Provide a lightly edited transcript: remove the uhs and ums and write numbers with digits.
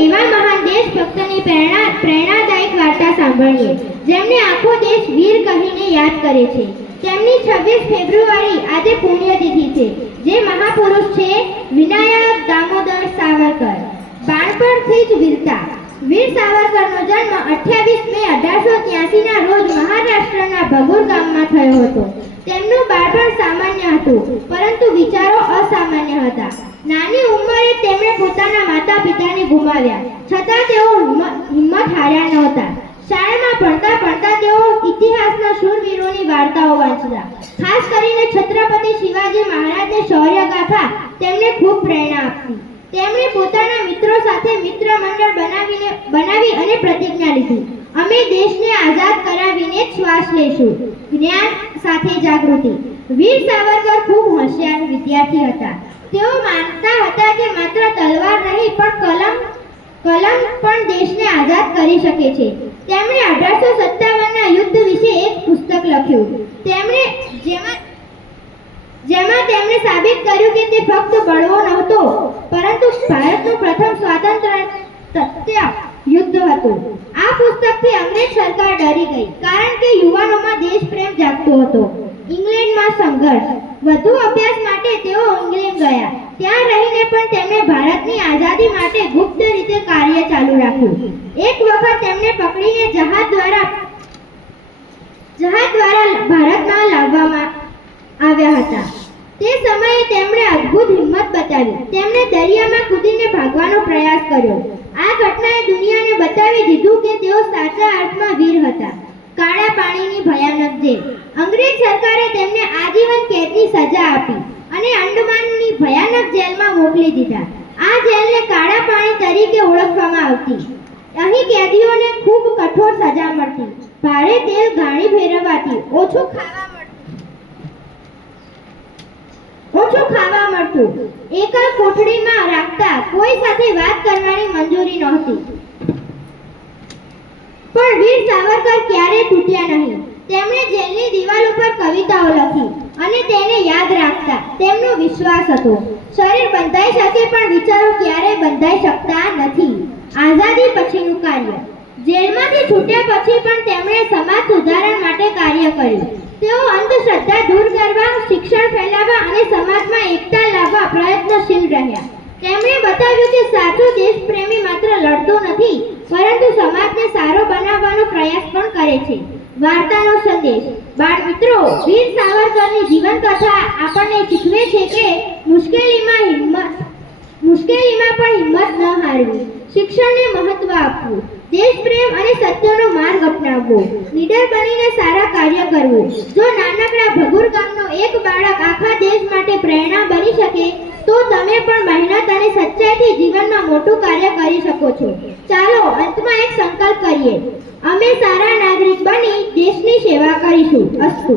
એવા મહાન દેશભક્તની પ્રેરણાદાયક વાર્તા સાંભળીએ, જેમને આખો દેશ વીર કહીને યાદ કરે છે. તેમની 26 ફેબ્રુઆરી આજે પુણ્યતિથિ છે. જે મહાપુરુષ છે વિનાયક દામોદર સાવરકર. બાળપણથી જ વીરતા. વીર સાવરકરનો જન્મ 28 મે 1883 ના રોજ મહારાષ્ટ્રના ભગુર ગામમાં થયો હતો. તેમનું બાળપણ સામાન્ય હતું, પરંતુ વિચારો અસામાન્ય હતા. નાની ઉંમરે તેમણે પોતાના માતા પિતાને ગુમાવ્યા, છતાં તેઓ હિંમત હાર્યા નહોતા. શાળામાં ભણતા ભણતા તેઓ ઇતિહાસના શૂરવીરોની વાર્તાઓ વાંચતા. ખાસ કરીને છત્રપતિ શિવાજી મહારાજની શૌર્ય ગાથા તેમને ખૂબ પ્રેરણા આપતી. તેમણે પોતાના મિત્રો સાથે મિત્ર મંડળ બનાવી અને પ્રતિજ્ઞા લીધી, અમે દેશને આઝાદ કરાવીને જ શ્વાસ લઈશું. જ્ઞાન સાથે જાગૃતિ. વીર સાવરકર ખૂબ હોશિયાર વિદ્યાર્થી હતા. તેઓ માનતા હતા કે માત્ર તલવાર નહીં પણ કલમ પણ દેશને આઝાદ કરી શકે છે. તેમણે 1857ના યુદ્ધ વિશે એક પુસ્તક લખ્યું, જેમાં તેમણે સાબિત કર્યું કે તે ફક્ત બળવો નહોતો, પરંતુ ભારતનું પ્રથમ સ્વાતંત્ર્ય યુદ્ધ હતું. આ પુસ્તકથી અંગ્રેજ સરકાર ડરી ગઈ, કારણ કે યુવાનોમાં દેશપ્રેમ જાગતો હતો. ઇંગ્લેન્ડમાં સંઘર્ષ. વધુ અભ્યાસ માટે તેઓ ઇંગ્લેન્ડ ગયા. ત્યાં રહીને પણ તેમણે ભારતની આઝાદી માટે ગુપ્ત રીતે કાર્ય ચાલુ રાખ્યું. એક વખત તેમને પકડીને જહાજ દ્વારા ભારતમાં લાવવામાં આવ્યા હતા. તે સમયે તેમણે અદ્ભુત હિંમત બતાવી. તેમણે દરિયામાં કૂદીને ભાગવાનો પ્રયાસ કર્યો. આ ઘટનાએ દુનિયાને બતાવી દીધું કે તેઓ સાચા અર્થમાં વીર હતા. કાળા પાણીની ભયાનક જેલ. અંગ્રેજ સરકારે તેમને આજીવન કેદની સજા આપી અને અંડમાનની ભયાનક જેલમાં મોકલી દીધા. આ જેલને કાળા પાણી તરીકે ઓળખવામાં આવતી. અહીં કેદીઓને ખૂબ કઠોર સજા મળતી. ભારે તેલ ઘાણી ફેરવાતી. ઓછું ખાવા મળતું. એકલ કોઠડીમાં રાખતા. કોઈ સાથે વાત કરવાની મંજૂરી નહોતી. પણ વીર સાવરકર ક્યારેય તૂટ્યા નહીં. તેમણે જેલની દિવાલ ઉપર કવિતાઓ લખી અને તેને યાદ રાખતા. તેમનો વિશ્વાસ હતો, શરીર બંધાઈ શકે પણ વિચારો ક્યારેય બંધાઈ શકતા નથી. આઝાદી પછીનું કાર્ય. જેલમાંથી છૂટ્યા પછી પણ તેમણે સમાજ સુધારણ માટે કાર્ય કર્યું. તેઓ અંધશ્રદ્ધા દૂર કરવા, શિક્ષણ ફેલાવવા અને સમાજમાં એકતા લાવવા પ્રયત્નશીલ રહ્યા. તેમણે બતાવ્યું કે સાચો દેશપ્રેમી માત્ર લડતો નથી, પરંતુ સમાજને સારો બનાવવાનો પ્રયાસ પણ કરે છે. વાર્તાનો સંદેશ. બાળમિત્રો, વીર સાવરકરની જીવનકથા આપણને શીખવે છે કે મુશ્કેલીમાં પણ હિંમત ન હારવી, શિક્ષણને મહત્વ આપવું, દેશપ્રેમ અને સત્યનો માર્ગ અપનાવવો, લીડર બનીને સારા કાર્ય કરવું. જો નાનકડા ભગુર ગામનો એક બાળક આખા દેશ માટે પ્રેરણા બની શકે, તો તમે પણ મહેનત અને સચ્ચાઈથી જીવનમાં મોટું કાર્ય કરી શકો છો. ચાલો અંતમાં એક સંકલ્પ કરીએ, અમે સારા નાગરિક બની દેશની સેવા કરીશું. અસ્તુ.